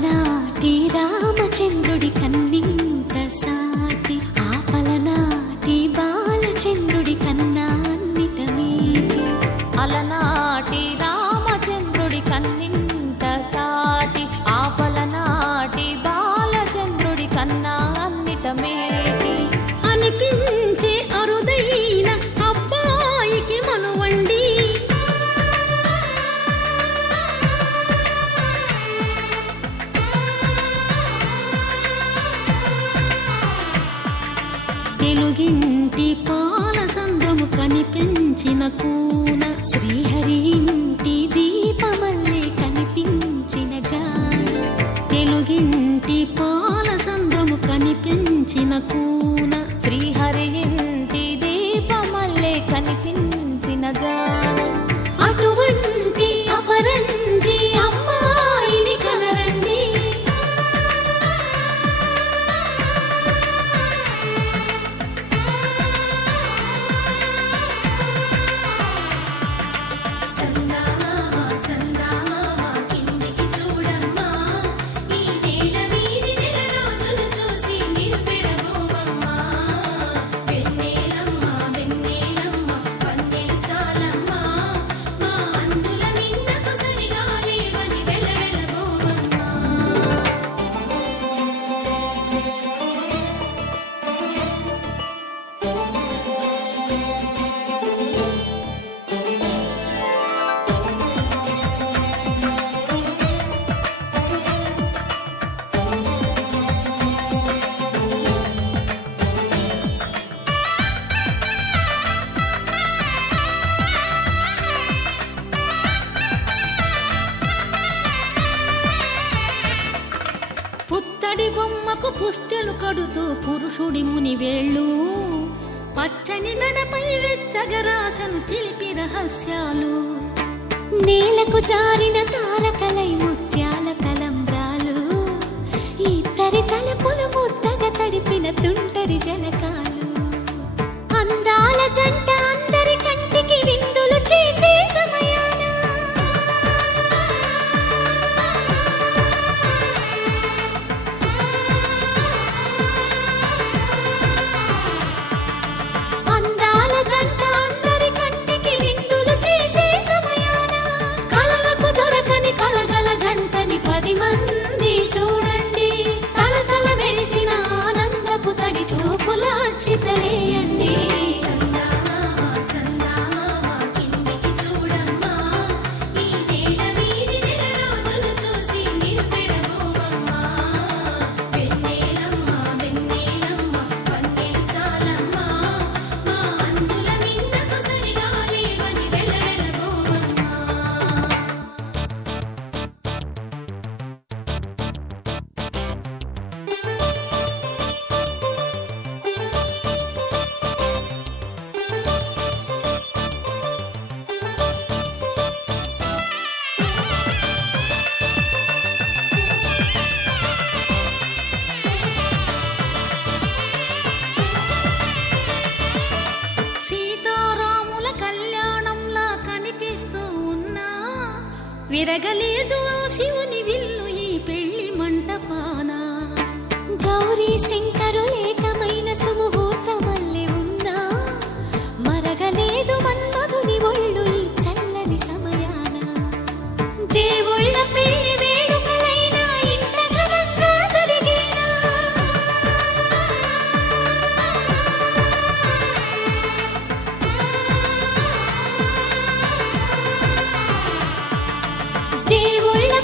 పలనాటి రామచంద్రుడి కన్నింత సాటి, ఆ పలనాటి బాలచంద్రుడి కన్నా అన్నిట మీటి. అలనాటి రామచంద్రుడి కన్నింత సాటి, ఆ పలనాటి బాలచంద్రుడి కన్నా అన్నిట మేటి. అనిపించే అరుదైన అబ్బాయికి మనువండి, తెలుగింటి పాలసంద్రము కనిపించిన కూన, శ్రీహరి ఇంటి దీపమల్లే కనిపించిన జాన. తెలుగింటి పాలసంద్రము కనిపించిన కూన, శ్రీహరి ఇంటి దీపమల్లే కనిపించిన జాన. అటువంటి అపరంజి అమ్మాయిని కనరండి. పుత్తడి బొమ్మకు పుస్తెలు కడుతూ పురుషుడి ముని వేళ్ళు, పచ్చని మెడపై వెచ్చగరాసను చిలిపి రహస్యాలు. నేలకు జారిన తారకలై ముత్యాల తలంబ్రాలు, ఇద్దరి తలపులు ముద్దగా తడిపిన తుంటరి జలకాలు. అందాల జంట అందరి కంటికి విందులు చేసే సమయాన, అందాల జంట అందరి కంటికి విందులు చేసే సమయాన, కలలకు దొరకని కలగల జంటని 10 మంది చూడండి. తలతల మెరిసిన ఆనందపు తడి చూపుల అక్షితలేయండి. సీతారాముల కళ్యాణంలా కనిపిస్తూ ఉన్నా, విరగలేదు ఆ శివుని విల్లు ఈ పెళ్లి మంటపాన. గౌరీ శంకరులేకమైన సుముహూర్తమల్లె ఉన్నా, మరగలేదు మన్మధుని ఒళ్ళు ఈ చల్లని సమయాన. దేవుళ్ళ పెళ్లి వేడుకలైనా ఇంత ఘనంగా జరిగేనా, దేవుళ్ళ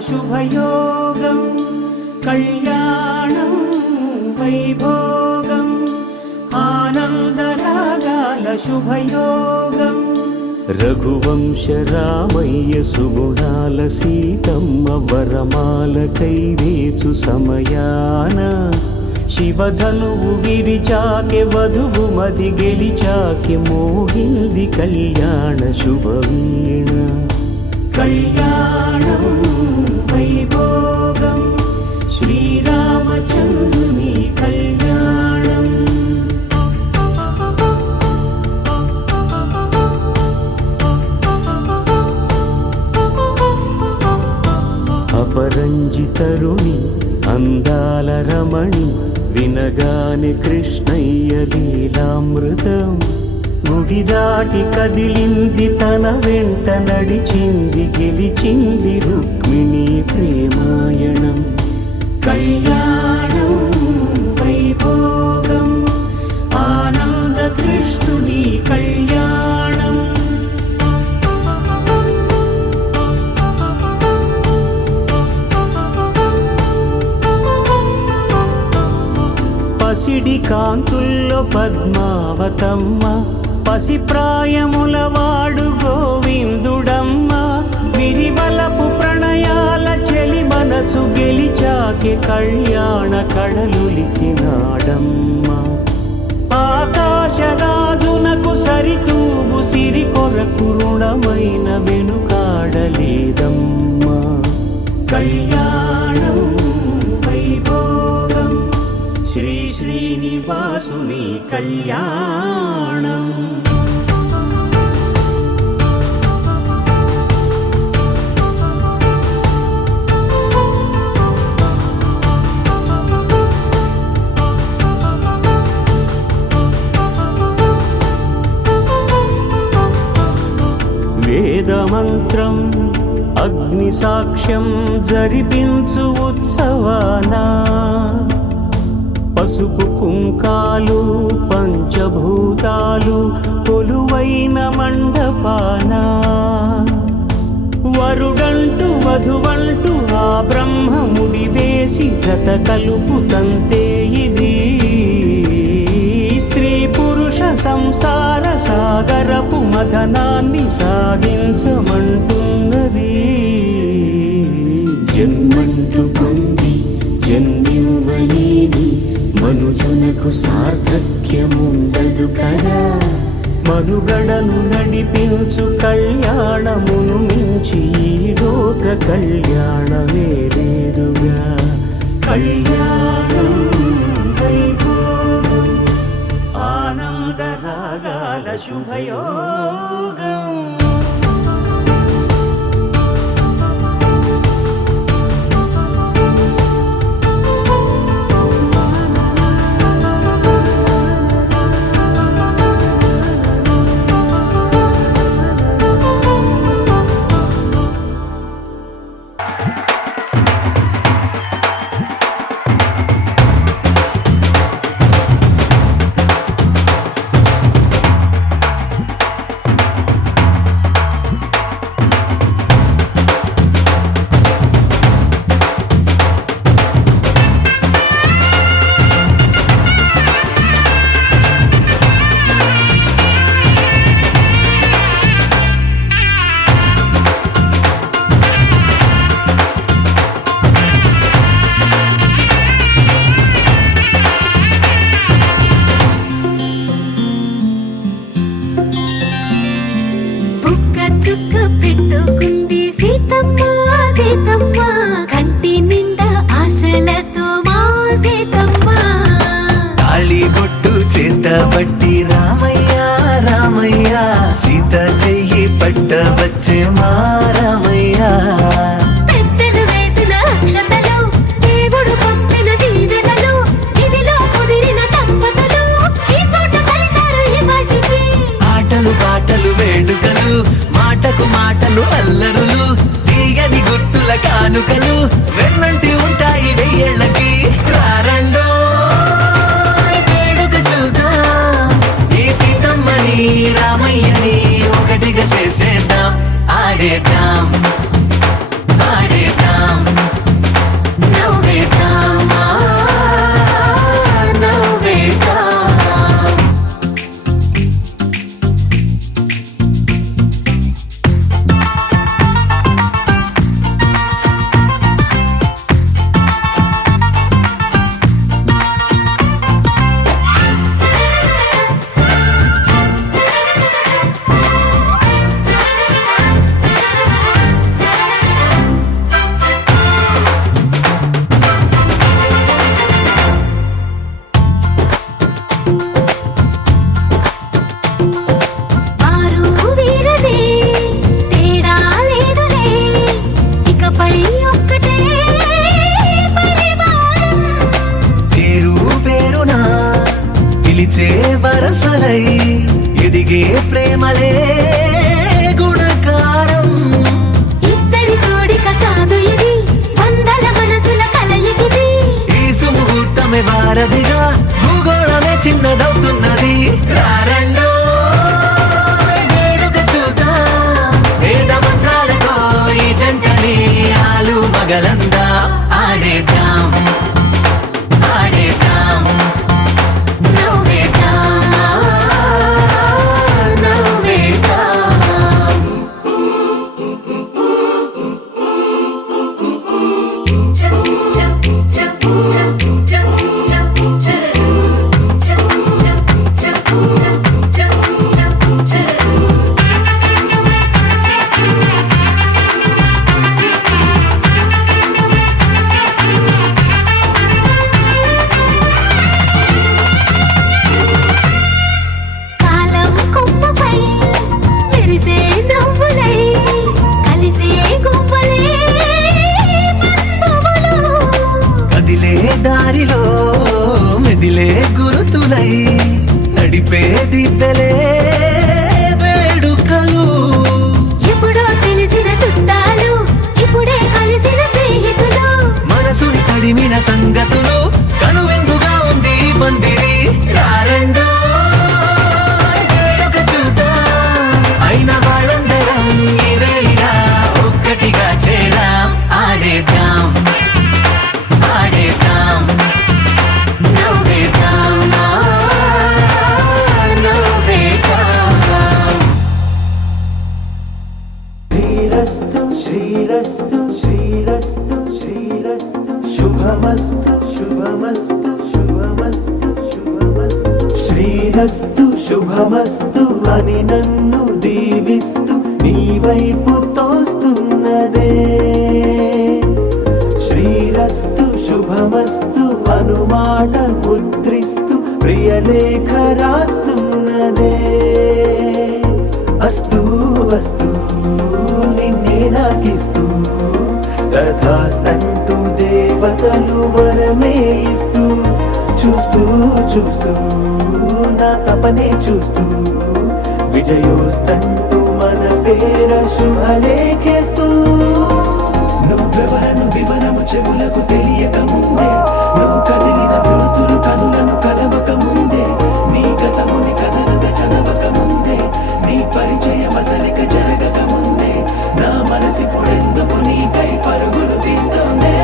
శుభయోగం కళ్యాణం వైభోగం ఆనందరాగాల శుభయోగం రఘువంశ రామయ్య సుగుణాల సీతమ్మ వరమాల కైవేచు సమయాన శివధనువు విరిచాకె వధువు మది గెలిచాకె మోగింది కళ్యాణ శుభవీణ కళ్యాణం వైభోగం శ్రీరామచంద్రుని కళ్యాణం అపరంజి తరుణి అందాల రమణి వినగానే కృష్ణయ్య లీలామృతం గుడి దాటి కదిలింది తన వెంట నడిచింది గెలిచింది రుక్మిణి ప్రేమాయణం కళ్యాణం వైభోగం ఆనంద కృష్ణుని కళ్యాణం పసిడి కాంతుల్లో పద్మావతమ్మ పసిప్రాయముల వాడు గోవిందుడమ్మ విరివలపు ప్రణయాల చెలి మనసు గెలిచాకె కళ్యాణ కళలులికినాడమ్మ ఆకాశరాజునకు సరితూగు సిరి కొరకు రుణమైన వెనుకాడలేదమ్మా కళ్యాణం వైభోగం శ్రీ శ్రీనివాసుని కళ్యాణం వేదమంత్రం అగ్ని సాక్ష్యం జరిపించు ఉత్సవానా పసుపు కుంకాలు పంచభూతాలు కొలువైన మండపాన వరుడంటూ వధువంటూ ఆ బ్రహ్మముడి వేసి జత కలుపుతంతే ఇది స్త్రీ పురుష సంసార సాగరపు మథనాన్ని సాగించమంటున్నది జన్మంటూ పొంది జన్మివ్వలేని మనుజునకు సార్థక్యముండదు కదా మనుగడను నడిపించు కళ్యాణమును మించి ఈ లోక కళ్యాణమే లేదుగా కళ్యాణం వైభోగం ఆనందరాగాల శుభయోగం పట్టి రామయ్య రామయ్య సీత చెయ్యి పట్ట వచ్చే మా రామయ్య పెద్దలు వేసిన అక్షతలు దేవుడు పంపిన దీవెనలు ఇవిలో కుదిరిన దంపతులు ఈ చోట కలిసారు ఈ వాటికి ఆటలు పాటలు వేడుకలు మాటకు మాటలు అల్లరులు తీయని గుర్తుల కానుకలు వెన్నంటి ఉంటాయి వెయ్యేళ్ళకి రారండో రామయ్యని ఒకటిగా చేసేద్దాం ఆడేద్దాం ఆడేద్దాం పగలందా ఆడేద్దాం ఆడేద్దాం నవ్వేద్దాం నవ్వేద్దాం కాలం కొమ్మపై మెరిసే నవ్వులై కలిసే గువ్వలే బంధువులు కదిలే దారిలో మెదిలే గురుతులై నడిపే దిబ్బెలే వేడుకలు ఎప్పుడో తెలిసిన చుట్టాలు ఇప్పుడే కలిసిన స్నేహితులు మనసుని తడిమిన సంగతులు కనువిందుగా ఉంది ఈ పందిరి రారండో వేడుక చూద్దాం అయిన వాళ్ళందరం ఈ వేళ ఒక్కటిగా చేరాం ఆడేద్దాం ఆడేద్దాం నవ్వేద్దాం నవ్వేద్దాం శ్రీరస్తు శ్రీరస్తు శ్రీరస్తు శ్రీరస్తు శుభమస్తు శుభమస్తు శుభమస్తు శుభమస్తు శ్రీరస్తు శుభమస్తు అని నన్ను దీవిస్తూ నీ వైపు తోస్తున్నదే శ్రీరస్తు శుభమస్తు అనుమాట ముద్రిస్తూ ప్రియలేఖ రాస్తున్నదే అస్తు వస్తు నిన్నే నాకిస్తూ తథాస్తంటూ దేవతలు వరమే ఇస్తూ చూస్తూ చూస్తూ నా తపనే చూస్తూ విజయోస్తంటూ మన పేర శుభలేఖేస్తూ నువ్వెవరను వివరము చెవులకు తెలియక ముందే నువ్వు కదిలిన గురుతులు కనులను కలవక ముందే నీ గతముని కథలుగా చదవక ముందే నీ పరిచయం అసలిక జరగక ముందే నా మనసిప్పుడెందుకు నీకై పరుగులు తీస్తోందే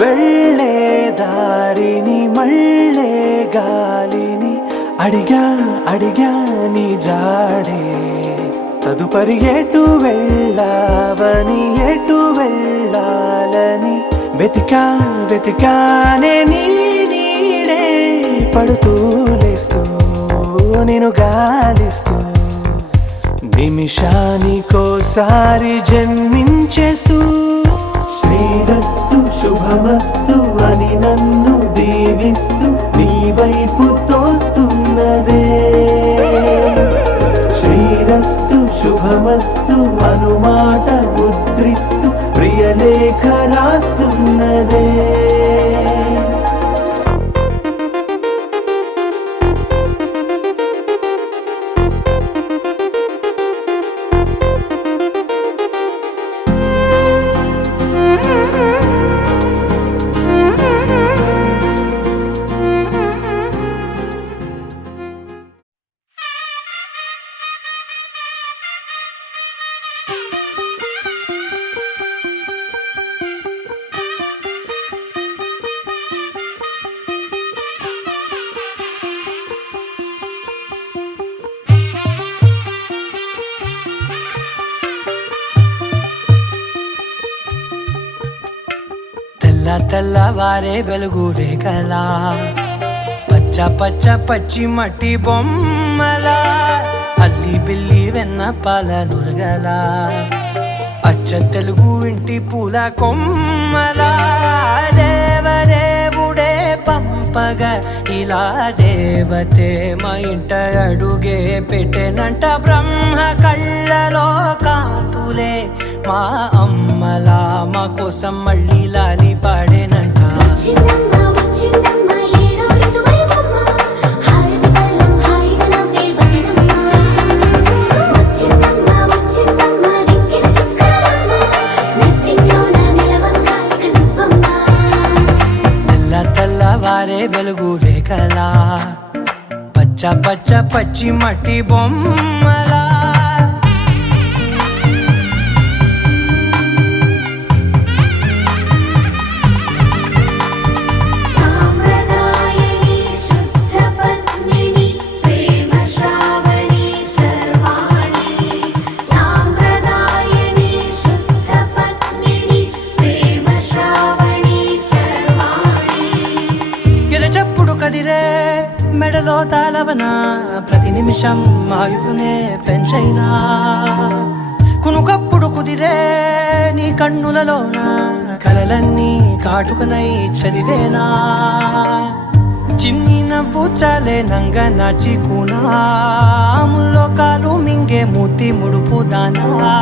వెళ్ళే దారిని మళ్ళే గాలిని అడిగా అడిగా నీ జాడే తదుపరి ఎటు వెళ్ళావని ఎటు వెళ్ళాలని వెతికా వెతికానే నీ నీడే పడుతూ లేస్తూ నేను గాలిస్తూ నిమిషానికోసారి జన్మించేస్తూ శ్రీరస్తు శుభమస్తు అని నన్ను దీవిస్తూ నీ వైపు తోస్తున్నదే శ్రీరస్తు శుభమస్తు అనుమాట ముద్రిస్తూ ప్రియలేఖ రాస్తున్నదే తెల్లవారే వెలుగు రేఖలా పచ్చ పచ్చ పచ్చి మట్టి బొమ్మలా అల్లి బిల్లి వెన్న పాల నురగలా అచ్చ తెలుగు ఇంటి పూల కొమ్మలా దేవదేవుడే పంపగా ఇలా దేవతే మా ఇంట అడుగే పెట్టెనంట బ్రహ్మ కళ్ళలో కాంతులే మా అమ్మలా కోసం మళ్ళీ లాలి పాడేనంట. వచ్చిందమ్మ వచ్చిందమ్మ ఏడో ఋతువైవమ్మ హారతి పళ్ళం హాయిగా నవ్వే వదనమ్మ. వచ్చిందమ్మ వచ్చిందమ్మ దిక్కిన చుక్కలమ్మ నెట్టింట్లోన నిలవంగా ఇక నువ్వమ్మ. తెల్ల తెల్లవారే వెలుగు రేఖలా పచ్చ పచ్చ పచ్చి మట్టి బొమ్మలా. సాంప్రదాయని శుద్ధ పద్మిని ప్రేమ శ్రావణి సర్వాణి. సాంప్రదాయని శుద్ధ పద్మిని ప్రేమ శ్రావణి సర్వాణి. ఎదచప్పుడు కదిరే మెడలో తాళవన ప్రతి నిమిషం ఆయువునే పెంచైనా. కునుకప్పుడు కుదిరే నీ కన్నులలోన కలలన్నీ కాటుకనై చదివేనా. చిన్ని నవ్వు చాలే నంగ నాచి కూనాముల్లో కాలు మింగే మూతి ముడుపు దానా.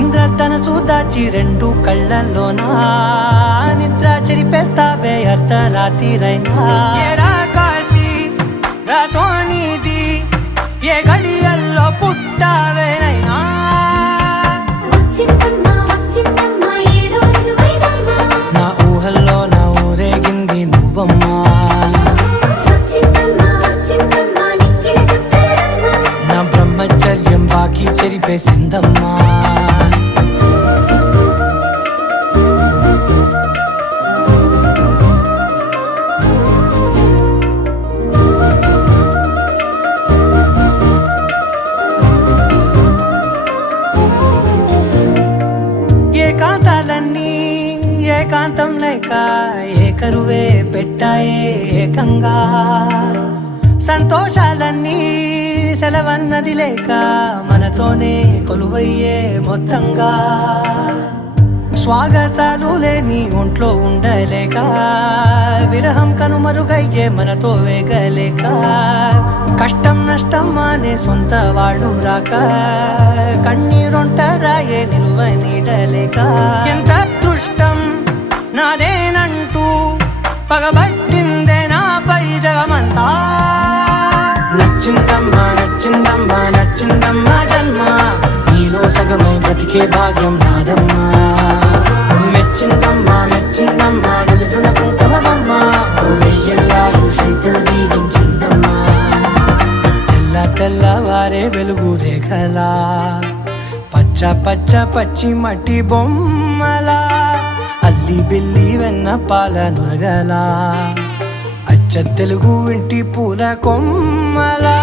ఇంద్రధనసు దాచి రెండు కళ్ళల్లోనా నిద్ర చెరిపేస్తావే అర్ధరాత్రిరైనా. ఏరా కాశీ రా సోనిది ఏ గడియల్లో పుట్టావేనైనా. వచ్చిందమ్మ వచ్చిందమ్మ ఏడో ఋతువైవమ్మ నా ఊహల్లో నా ఊరేగింది నువ్వమ్మా. వచ్చిందమ్మ వచ్చిందమ్మ నిక్కిన చుక్కలమ్మ. నా బ్రహ్మచర్యం బాకీ చెరిపేసిందమ్మా. ఏకాంతాలన్నీ ఏకాంతం లేక ఏకరువే పెట్టాయే ఏకంగా. సంతోషాలన్నీ సెలవన్నది లేక మనతోనే కొలువయ్యే మొత్తంగా. స్వాగతాలు లేని ఒంట్లో ఉండలేక విరహం కనుమరుగయ్యే మనతో వేగలేక. కష్టం నష్టం అనే సొంత వాళ్ళు రాక కన్నీరొంటరాయే నిలువ నీడలేక. ఎంత అదృష్టం నాదేనంటూ పగబట్టిందే నాపై జగమంతా. నచ్చిందమ్మా నచ్చిందమ్మా నచ్చిందమ్మా జన్మ నీలో సగమై బ్రతికే భాగ్యం నాదమ్మా. మెచ్చిందమ్మా మెచ్చిందమ్మా నిలుచున కుంకుమమ్మా వెయ్యల్లాలు శంకరు దీవించిందమ్మా. తెల్ల తెల్లవారే వెలుగు రేఖలా పచ్చ పచ్చ పచ్చి మట్టి బొమ్మలా. అల్లి బిల్లి వెన్న పాల నురగలా అచ్చ తెలుగు ఇంటి పూల కొమ్మలా.